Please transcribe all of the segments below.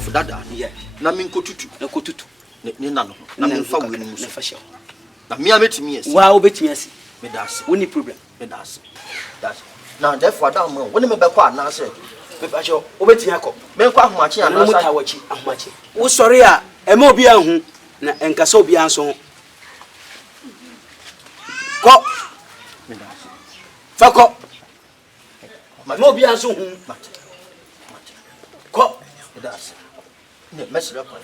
for that. Yeah. Na min kotutu. Na kotutu. Ne nano. Na min fa we mu. Na fa hye. Na me ametimi asi. Wa obetimi asi. Me das. Woni problem. Me das. Das. Now therefore that man when me be kwa na say me fa hye obetimi akọ. Me kwa ahomache ana sa. Mo tawachi ahomache. Wo sori a e ma obi ahu na enkasa obi anso. Ko. Me das. Fa ko. Ma obi anso hu. Ko. Me das. Ne mesra pa.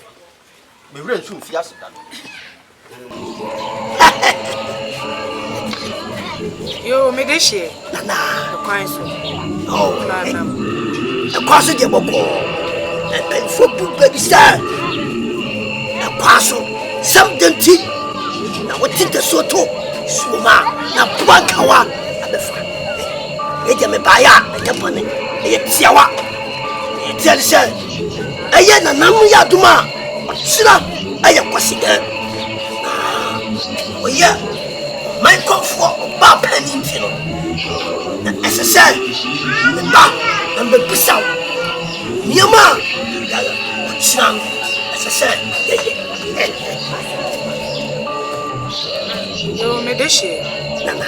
Me wura nsu mfi aseda no. Yo, me deshi. Nana. Kwanso. Oh, nana. Kwanso de boko. E football baby star. Kwanso. Something tea. Na what think the soto. Suma na bwankawa abefa. Eje me baya, eje pone. E tiawa. E tialse. Eye na namu ya duma. Sina eye kwasi de. Oye. My comfort ba penny no necessary the ba and be pisau niama chang necessary Yo me deshi nana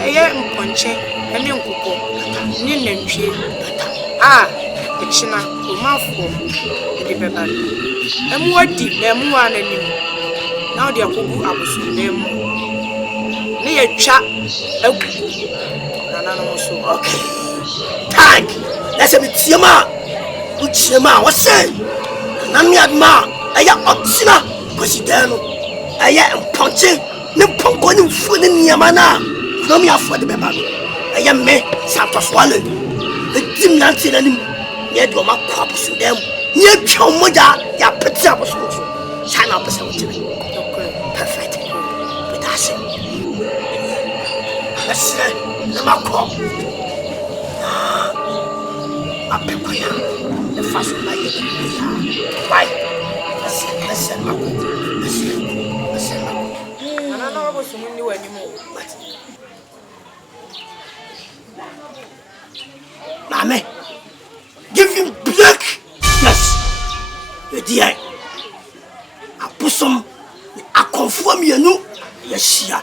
eye mponche ene nkuko ni nantwie echina omafo de beba emu adi na emu ananim na odi akogu abosu na emu ne yatwa agu nana no so okay tag let's be tiama uchema wase nanu adma aya otsina kosidano aya mponche ne ponko ne fu ne niama na no mi afo de beba aya me santoswale edim na tina nim ne do makwa abosu dem ne twa moja ya peti abosu sana pesa wotire perfect but that's it. Let's let my call. I pick the fast light. Right. Listen, my call. Listen, my call. I don't know what you knew anymore. Mame, give him black. Yes. The dear. I put some. I confirm you know. Yes, yeah.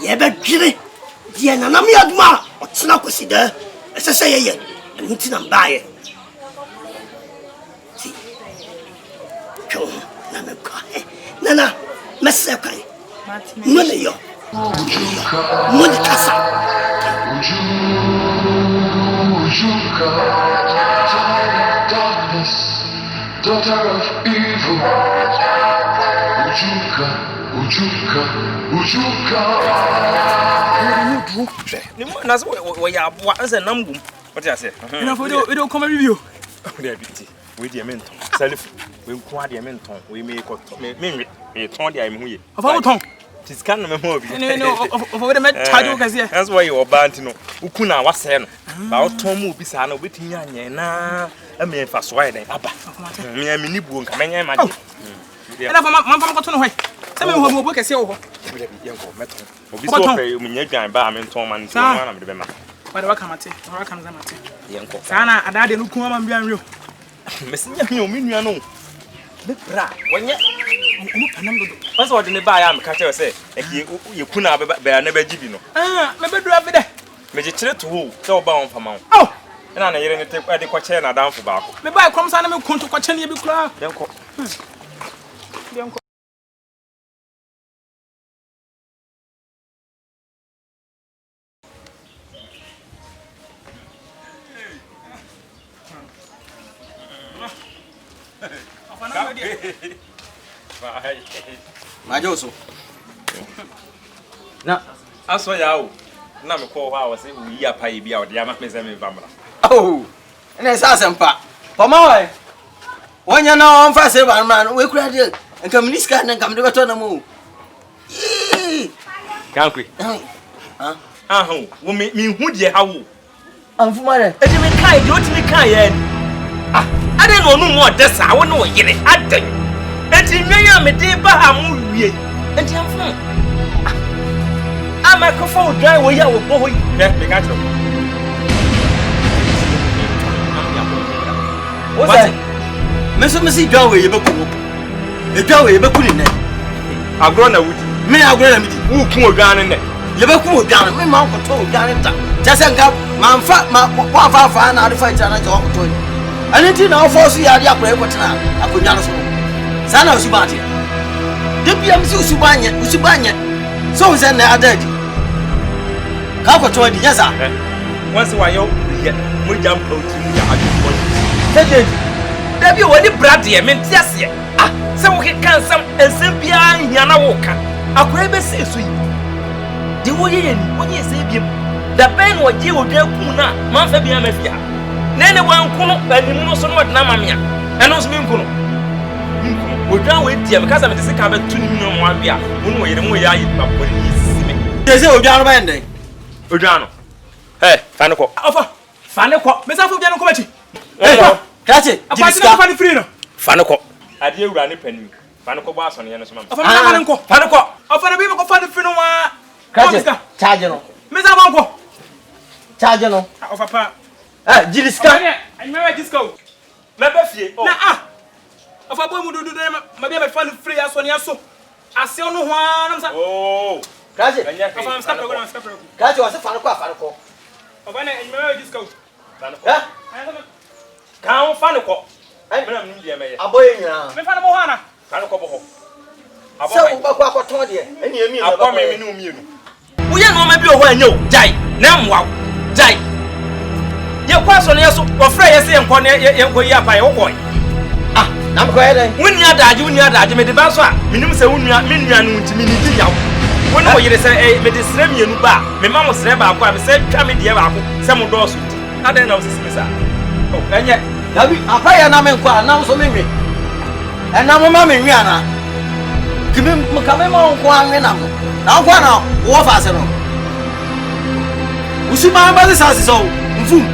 Yebe gire die na nam yaduma otsena kosida esese yeye nti na mbaye ti ko na me ko nana messe kai mone yo mone kasa Ujuka darkness daughter of evil Ujuka. Na so we ya boa anse namgum. What you say? Na for we don't come review. We dey biti. We dey menton. Self. We nko ade menton. We me ko me ton dey am hu ye. Of our tongue. Tis kan no me ho bi. No, of we dey charge you guys here. That's why you obanti no. Uku na wase no. Ba o ton mu bi sa na obetimi anye na ame fa so ayi aba. Me ni buo nka menye ma de. Ena fa man fa ko no hoy. Se me ho mo kese wo ho. Yenko meton. Obi so pe mu nya dwan ba menton man so na me de be ma. Wa de waka mate. Wa waka nza mate. Yenko. Sana adade no kuma man bia nwe. Mesinya hwe o menua no. Be bra. Wonya Omo panam dodo. Once what ne ba ya me ka tell say ye kuna be na ba gibi no. Me be dura be de. Me je kire to ho se oba won fama wo. Oh. Na na yere ne te kwa de kwa che na danfo ba ko. Me ba krom sa na me konto kwa che ne bi kura. Yenko. Yenko. Majoso. Na aso ya o. Na me ko wa se wi ya pa bia o de ama me se me vamra. Oh. Ene sa sempa. Poma we. Wonya na on fa se ba man we kura de nka miniska na nka me de beto na mu. Kankwe. Ho. Wo me hu de ha wo. Amfuma de. E de me kai de o ti me kai ye. Ade no no mo de sa wo no yire. Ade. Enti nwenya me de ba ha mu wie. Enti amfo. A microphone dry wo ya wo bo ho yi. Me ka tro. What's that? so me see dwa we ye beku e dwa we ye beku ni ne agro na wudi me agro na midi wo ku odwan ne ye beku odwan me ma ko to odwan ta jase nga manfa ma wa fa na ade fa tana je ko to ani ti na ofo so ya de akora e ko tana akonya no so sana usuba ate de bia me si usuba nya so we say na adadi ka ko to di nyasa once wa yo ye mo jam protein ya adu ko tete da bi woni brad ye men tiase ah se wo ke kan sam ensem bia hia na wo ka akora be se so yi de wo ye ni wo ye se bia da ben wo je wo dwa ku na man fa bia mafia nene wan ku no animu no so no na mamia eno so min ku no odwan we dia me kasa me se ka be tu ni no mo abia wo no yere mo ya yi ba ko ni sime de se odwan ba ndai odwan no fane ko Ofa. fane ko Me sa fo bia no ko bachi. Kache, Apa fani free no. fane ko ade ewura ne panim fane ko bo asone ye no so mam Ofa me sa fani nko. fane ko Ofa na bi me ko fani free no wa. Kache, charge no. Me sa ban ko. Charge no. Ofa pa. Jiliska. Ai me wa disco. me ba fie Na Ofa boy mu dudu ma bia me fani free aso ne aso. Ase no ho anam sa. oh Kache. Ofa me stop program stop program. Kache wa se fane ko. Ofa na ai me wa disco. fane ko kan fane ko me na nim dia me ye Aboye nyina. Me fani mo ho ana. fane ko bo ho Se wo ba kwa ton de, eni emi na abo me ni omienu wo ye no ma bi o ho anyo jai na mwa jai ye kwa so ne so ofra ye se enko ne ye enko yi apa ye wo boy na mko ede. wonni adaje me de ba so a menim se wonnua me nnua no ntimi ni di yawo wonni wo yire se me de sre mienu ba me ma mo sre ba ko a me se twa me de ba ko se mo do so ti adan na wo sisi me sa oh enye Dabi, apa ya na men kwa na so menwe. Na mo ma menwe ana. Kimi mkame ma onko anwe na mo. Na onko na wo fa se no. Usuma ba se sa se so, mfum.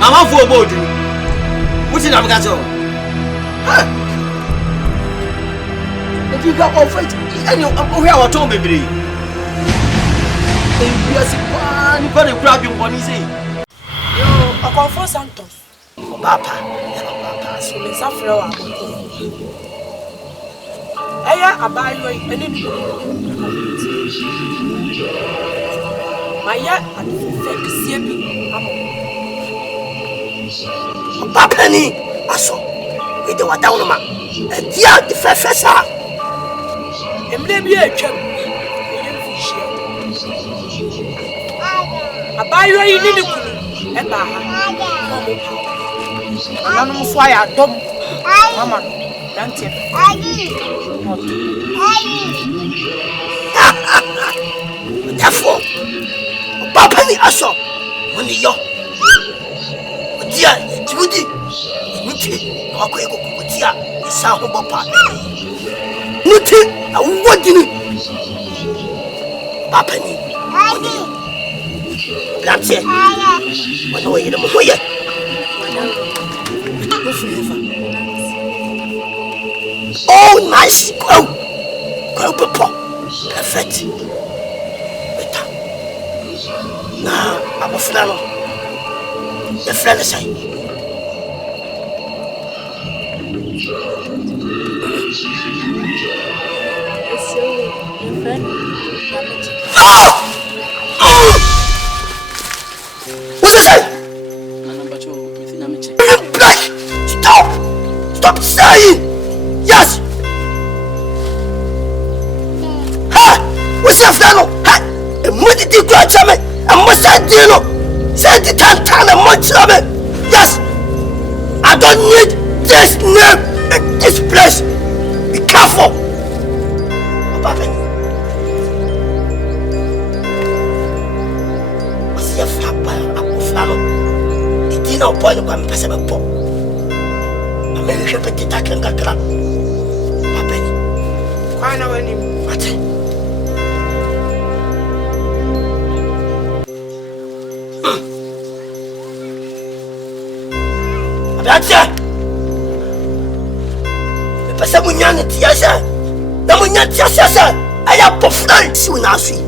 Mama fu obodi. Wuti na mka cho. Ha. Eti ka o fight. Ani o hwe a waton bebre. Ebi asikwa ni pa ne kura bi mboni se. Yo, Okonfo Santos. Papa. So me safra wa. Eya abayo eni ni. Maya adifek siebi amo. Papa ni aso. E de wada wona ma. E dia de fefesa. Emre bi atwam. Eya fishia. Abayo yi ni kunu. E ba ha. Nanu so ya dom. Mama no. Dante. Therefore, Papa ni aso. Money yo. Dia, Jibudi. Muti, akwa ego kutia. Isa ho papa. Muti, awodini. Papa ni. Money yo. Dante. Wono yire mo hoye. Oh, nice. Go, papa. Perfect. Beta. Na, abo fulano. The friend say. What's it say? Stop saying. Yes. Ha! What's your friend? Ha! A money to go to me. I must say, Dino. Say the time a month of it. Yes. I don't need this name in this place. Be careful. Papa. What's your friend? I'm flannel. It didn't point to come pass a pop. I'm a petit tackling a crap. Papa. Kwa na wani. What? Abiatia! Me pesa munyane tiasa. Na munyane tiasa. Aya pofran si una sui.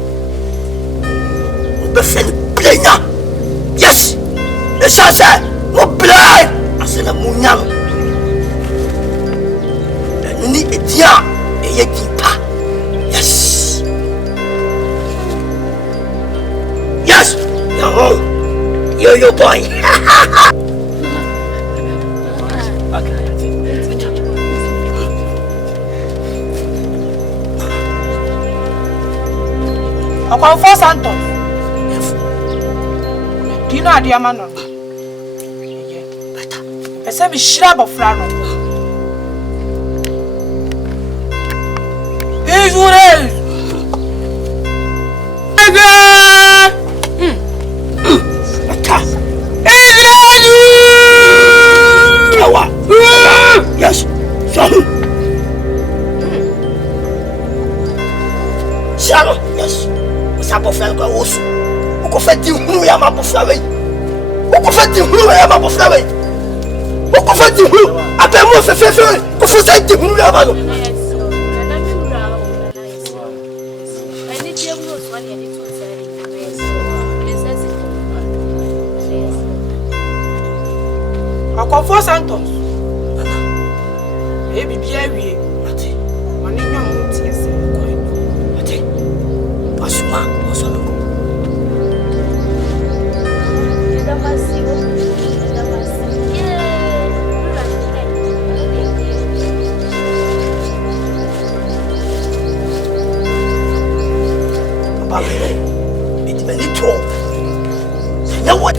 Be fen plenya. Yes. Le chance mo play. Asena munyane. ni edia eye dipa. Yes. Yes. Yo boy. Akwanfo Santos. Do you know Adiamano? Better. Ese mi shira bofra no. Israel. Yes. Shalo. Yes. Sapo fel ko osu. Oko feti hunu ya mabofra we. Oko feti hunu ya mabofra we. Oko feti hunu. Abe mo fefe. Ko fu feti hunu ya ba no. Akwanfo Santos. Bibia wie. Ati. Wani nwa mo tie se ko. Ati. Pasuma, osolo. Papa, it's very tall. Now what?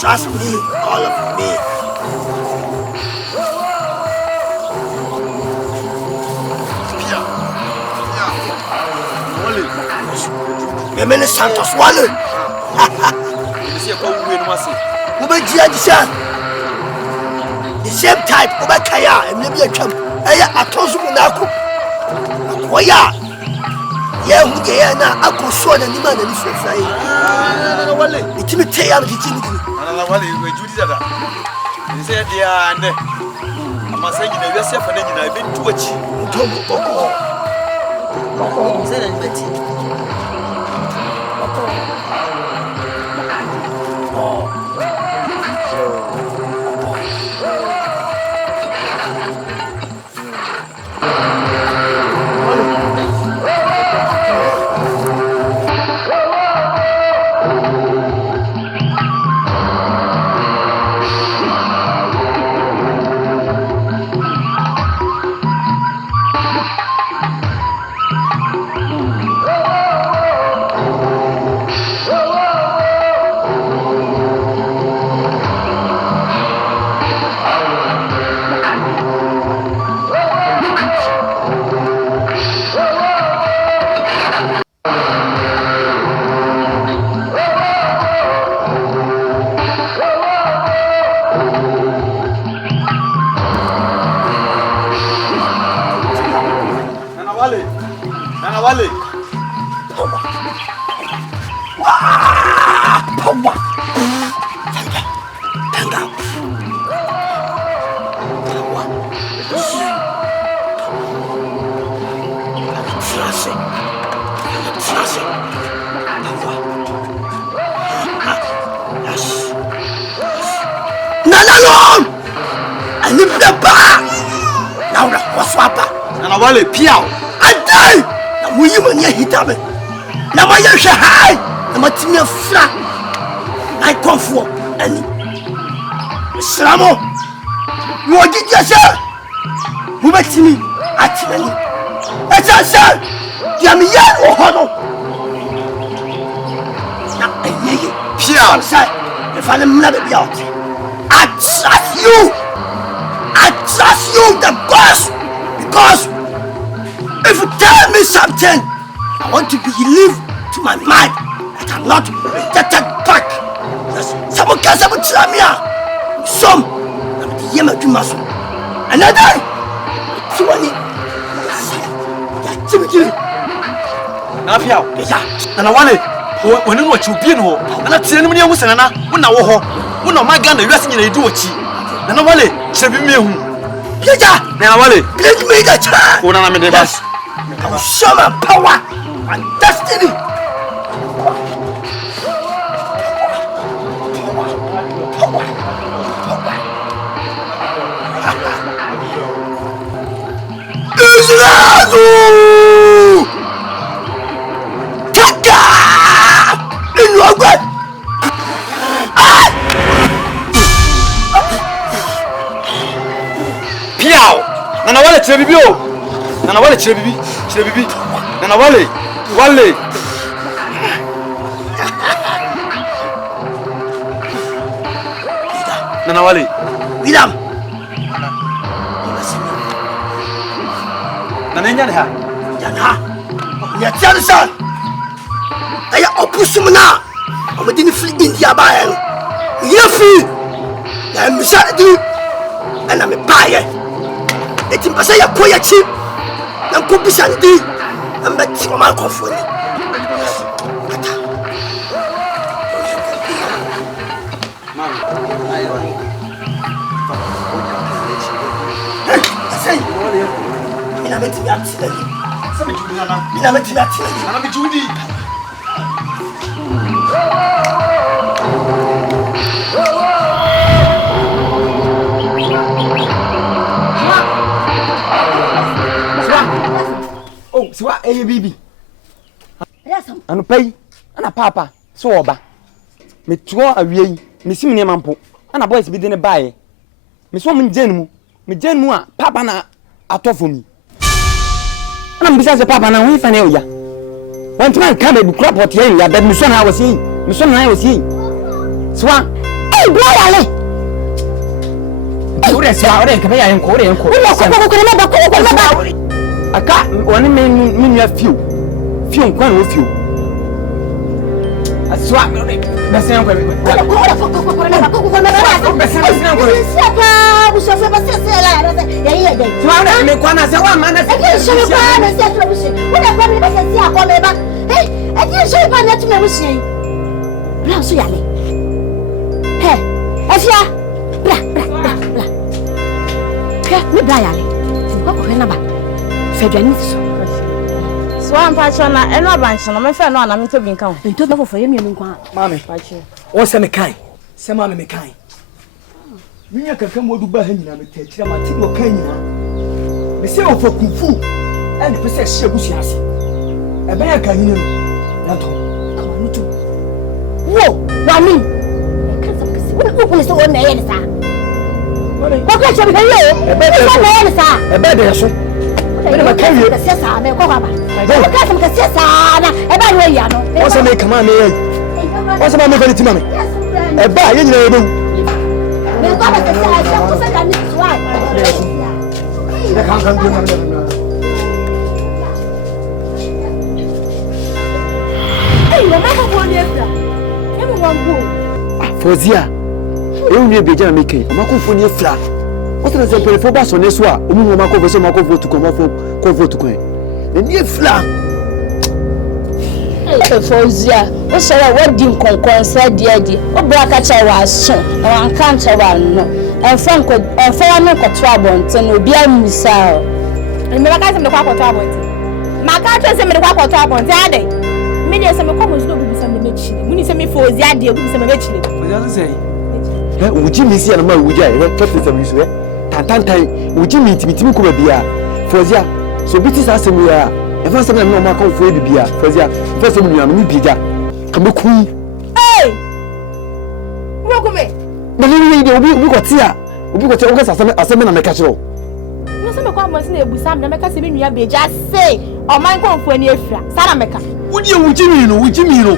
Trust me, all of me. Emene Santos Wale. The same type of Kaya and maybe a champ. Aya Atosu Munako. Waya. Yeah, who get now? I could show the man and if you're flying. It's me tell you, it's me. Wale we judi dada. Ni se dia ande. Amasangi na wiase afa na nyina be tuachi. Ntombo boko. Boko se na nibeti. Power. Tanga. Nanalo! I need the bar! Now the swapper! And I want a piao! I die! Now we you when you hit me. Now my years are high! I'm a team of flat. I come for any. Slamo! You did yourself! Who makes me at me? As I said, Yamian or Hono. Now I hear you. Piao! If I'm not be out. I trust you! I trust you, the boss! Because if you tell me something, I want to believe to my mind that I'm not rejected back. Someone can say, some, I'm the Yama Jumaso. Another, Tiwani, Napia, and I want it. When you watch you be no, and that's the enemy was an anna, when I walk, when my gun, the rest in a do it. And I want it, shall be me. Now, I want it. Let me the child. When I'm in the bus, I will show my power and destiny. Israel! Taka! In your way! Piao! And I want it, Trebibio! And I want it, Trebibi! And I want it! Wale! And I want it! William! Nananya, Yana! You're telling son! I oppose him now! I'm a dinner free India by him! You're free! I'm a Saturday! And I'm a buyer! It's impossible to acquire cheap! I'm going to Sandy! I'm back to my coffee! I'm going to Judy. Oh, so what? Hey, baby. Ano pay, ana papa, so oba. Me tuo awie, me sim ne mampo. Ana boys bi de ne bae. Me so me genu a papa na atofo mi. Ana mbisa se papa na hu fa na oya. Want man come be crop pot here ya that me so na was here. Me so na was here. So what? Hey, boy ale. Ore swa, ore ka be ya enko, ore enko. Aka woni me nua fiu nkwan wo fiu aswa bese nkwan me kwana se wa mana se so am pachona eno abanchona me fe no na me to bi nkan Ento be fofo ye mienu kwa. mami Pachi. O se me kan. Se ma me kan. Minya kankan mo du ba ha nyina me ta kira ma ti mo kan nyina. Me se o fo kufu. E ne pese hye busu ase. E be ya kan nyina no. Na to. Kawo nutu. Wo, wa mi. Kan sa kasi. Wo se o na ye ni sa. Ko ka che bi yo. E be de so. E be de so. Ele vai cair. Você sabe, eu corro abaixo. Eu quero que você sabe. É barulho aí, não. Você me kama me aí. Você vai me ver de mami. É ba, ye nyina ebo. Meu pai vai ser assim, eu tô fazendo isso aí. Ele kan do na. Ei, eu não vou nessa. Eu não vou. Fozia. Eu nie beja me kai. Ama ko foni afra. What's the example for bass on this one? Umu mako vote to come off for vote coin. And you fla. Fozia, o sara wedding konkonsa de o braka cha wa so na wan kan cha wa no enfan no kwoto abonte no obi amisa o me baka se me kwa kwoto abonte maka to se me kwa kwoto abonte ade me de se me kwa mo so obi se me mechire muni se me Fozia de obi se me mechire Fozia say uji mi si na ma uji ai fete se mi so tantantan uji mi timi ko ba bia Fozia so biti sa se mi ya e fa se me no ma ko fo e bia Fozia fa se mi nua mi bia kameku eh wo ko me na ni de obi ko tia obi ko tia o ka aseme na me ka kiro no se me kwa mo se na ebusa na me ka se me nua beja se o man ko fo ani afira sara me ka wudi uji mi no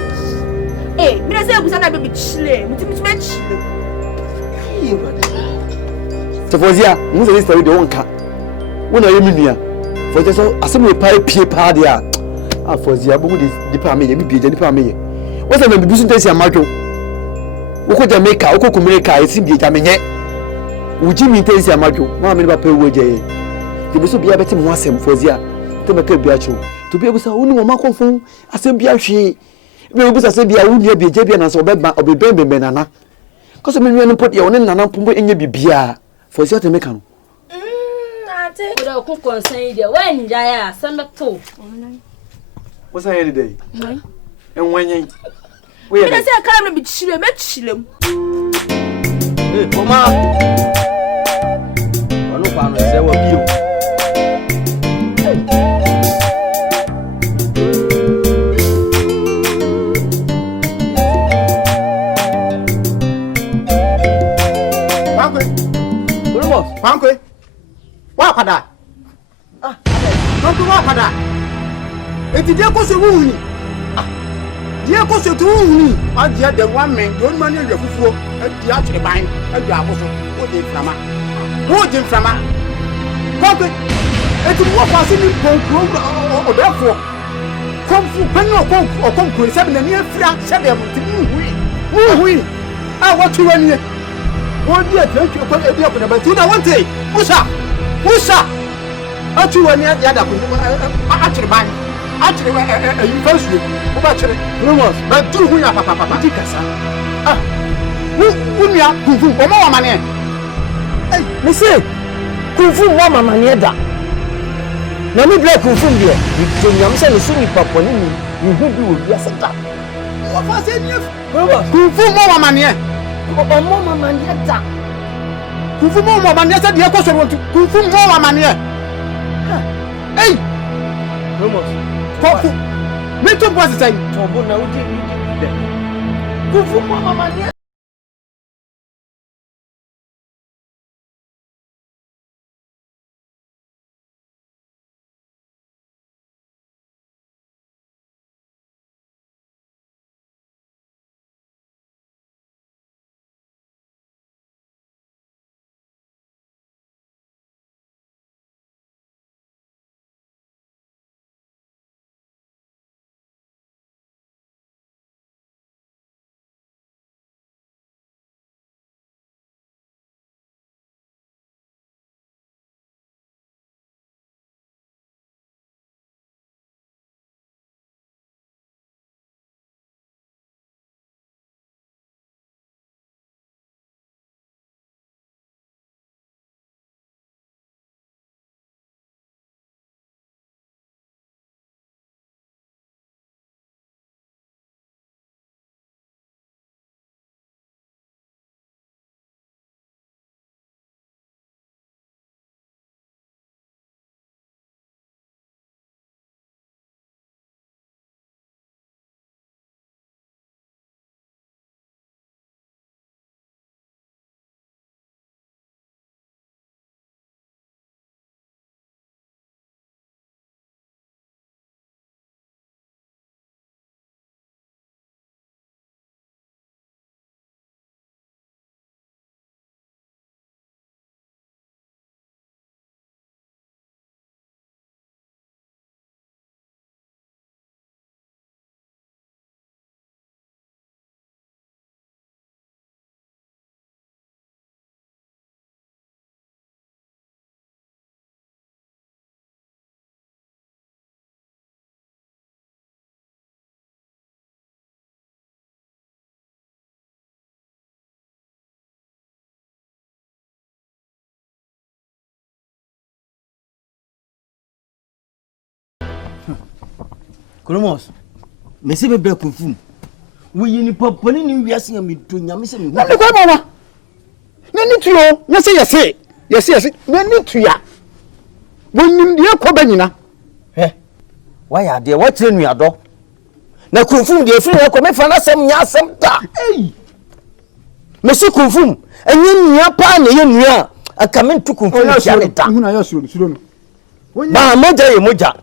eh me se ebusa na be bi chile mutimi chile Fozia mu se story de wonka wona ye menua Fozia so asem pa pie pa de a Fozia bo de dipa me ye bi bia dipa me ye wo se me bibi so ntasi amadwo wo ko Jamaica wo ko America e si bia jamenye wo ji mi ntasi amadwo ma me ba pa wo je de bi so bia beti mo asem Fozia to me ka bia cho to bia bu sa woni mo makonfo asem bia hwe be bu sa se bia wo nua bia je bia na so obebembe nana ko so me nua no podi ye woni nana pombo enye bibia Fozia to me ka no ate o ko konsan de wa nja ya sameto what's that here today enwanyen we me se ka me bi chile mechile mama onu pa no se wa bio Pankwe. Wa pada. Wa pada. Eti dia ko se wuhuni. Dia ko se tu wuhuni. A dia de wa men, do ma ne hwe fufuo. A dia kire ban, a dia akoso. O de frama. O de frama. Pankwe. Eti wo fa se ni ponkro o defo. Komfu panu o komku se bi na ni afira se de mo ti wuhui. Wuhui. A wo tu wani. Wọ́n díẹ̀ tí ó kí ọkọ̀ ẹbí ọkùnrin ẹ̀bẹ̀ tí ó dá wọ́n tẹ̀ wúṣà ọtí wọn ni yàdàkùn àkìrì báyìí àkìrì ẹ̀yìn fẹ́sùn ó bá kiri rumors bẹ́ẹ̀ dúró hún yà pàpàpàpà jí kàsá wọ́n nìyà kùnfù ọmọ wà màní ẹ̀. mi sè kùnfù wọ́n màmá ni ẹ̀ dà na mi bìrẹ̀ kùnfù bìrẹ̀ ìtònyàm sẹ́ni sún ní papọ̀ nínú ìhú bí wò bí ẹsẹ̀ dà. wọ́n fà sẹ́ ní kùnfù mọ́ wà màní ẹ̀. ọmọ mama ni ata kufu mo mama ni asa de ko so wontu kufu mo mama ni eh Romos koku me to boss say to bo na udi ni kufu mo mama ni Kromos. Me se be bre kunfum. Wo yi ni poponi ni wiase ya me to nyame se me hu. Na me kwa mama. Na ni tuyo, na se yese. Yese. Na ni tuya. Wonim de akoba nyina. Why are there what in your door? Na kunfum de free ko me fa na sem nya asem da. Me se kunfum enye nua pa na ye nua aka me ntu kunfum ya ne da. Hu na ya suro no. Ba moja ye moja.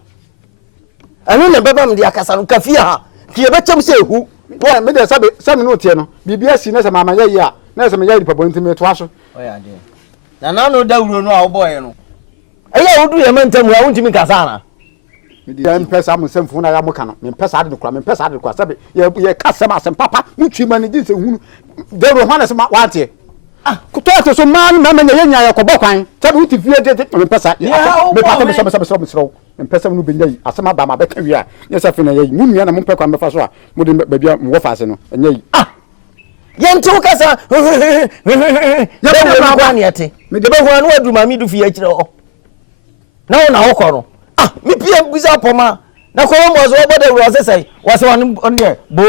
Anu na beba me de akasa no kafia ha. Ki e bechem se ehu. Wa me de sabe no tie no. Bibia si na se mama ya yi a. Na se me ya di papa ntime to aso. Why are there? Na no da wuro no a wo boy no. Eya wodu ye mantam a wontimi kasa na. Ya mpesa am semfo na ya moka no. Me mpesa ade kura, me mpesa ade kura sabe ye kasem asem papa mutwi manage se hunu. De ro hwana se ma wante. Kutoa so man mama nya nya ya kobọ kwan. Sabe wuti fie de me mpesa. Me papa me so. Me mpesa no benya yi asem aba ma beka wi a. Ye se fe na yi munua na mo mpekwa mefa so a. Mo de babia mo wo fa ase no. Enya yi. Yenti ukasa. Ya be kwa ni ate. Me de be hwana no aduma mi du fie akire o. Na wo na wo kọ no. Me pia buza poma na ko mo zo bodo ro se sai wase on there bo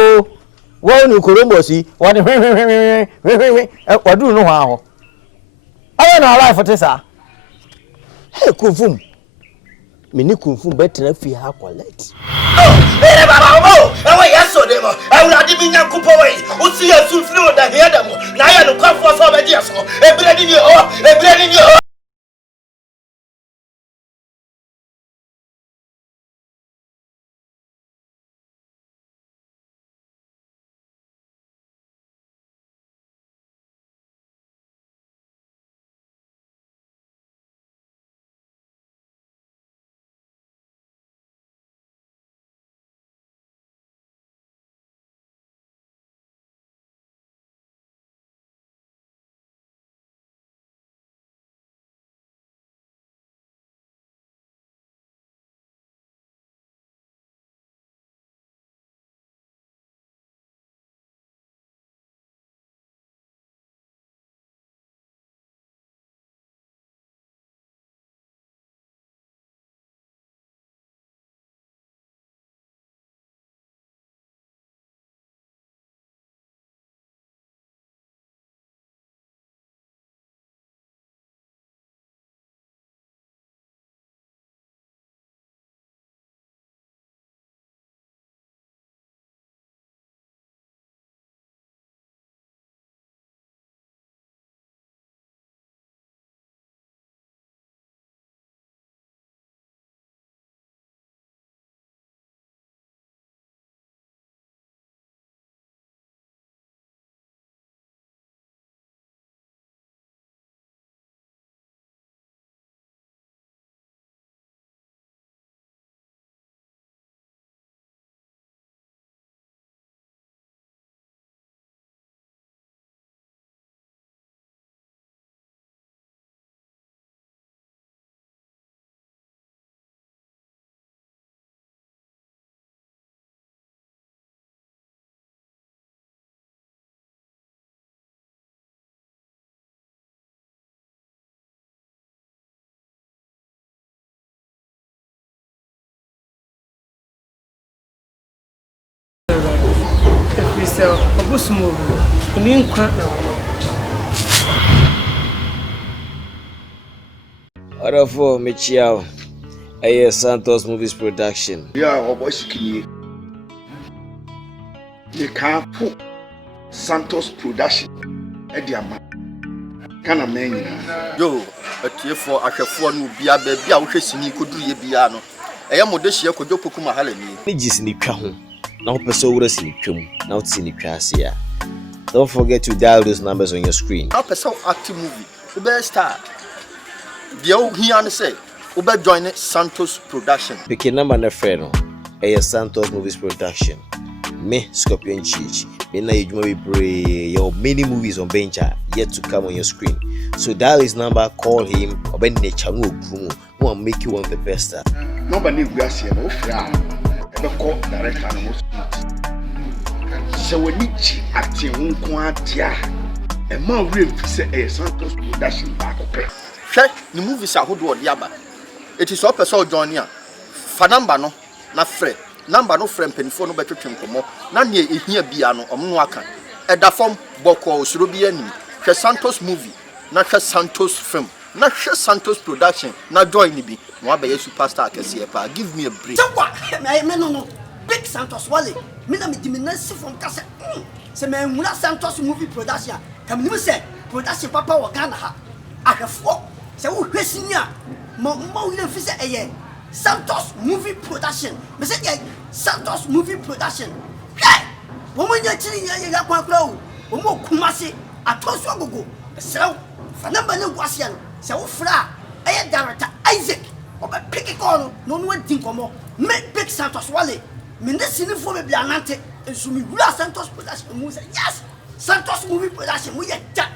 wo ni korombo si wani wadu no ha ho ayo na life tesa hey kunfum me ni kunfum betra fi ha collect ere baba mo e we yeso de mo e wura di mi nyankupo we o si yesu firi o da here da mo na ya no kwafo so be di yeso e bire ni o So, Obusumo, Order for Michiao, A.S. Santos Movies Production. Yeah, Oboshiki. You can't put Santos Production. Ediama. Can a man. Yo, a tear for a phone will be a baby. I wish you could do ye piano. I am Modesia could do Pokuma Haleni. Nijis ni kahun. Now person would see chum. Now see ni here. Don't forget to dial those numbers on your screen. Now person active movie. The best star. The old he say. Uber join Santos Production. Pick a number na friend. A Santos Movies Production. Me Scorpion Chich. Me na you may be your many movies on Bencha yet to come on your screen. So dial his number, call him, or ben nature will make you one of the best. Nobody will see no frown. Ever call director and most. So when Nietzsche acting one quantia, a more real say a Santos Production back up. Check the movies are who do Yaba. It is up a soul join ya. Fanamba no, na fre. number no friend penifo no betwetwe nkomo na ne ehia bia no omno aka eda fom boko osuro bia anim hwe Santos movie na hwe Santos film na hwe Santos production na join ni bi mo abaye superstar kese pa give me a break me no Big Santos Wale me na me diminasi from kase se me nwura Santos movie production kam ni se production papa wo Ghana ha ahwefo se wo hwesini a mo wi na fi se eye Santos movie production me se Santos movie production hey wo mo nya chiri nya ya kwa kura wo mo kumase atoso gogo sew fa number na guase no se wo fra eye director Isaac oba pick call no no din komo me Big Santos Wale me ne sinifo be bia nante ensumi wura Santos production mu se yes Santos movie production mu ye ja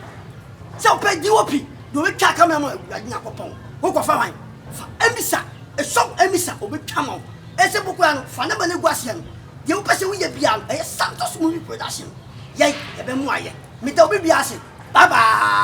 se o pe DOP do we twa camera mo nya kopon wo ko fa wan fa emisa e so emisa o be twa mo e se buku an fa na bane guase no ye wo pese wo ye bia e Santos movie production ye be mu aye me da obi bia se bye bye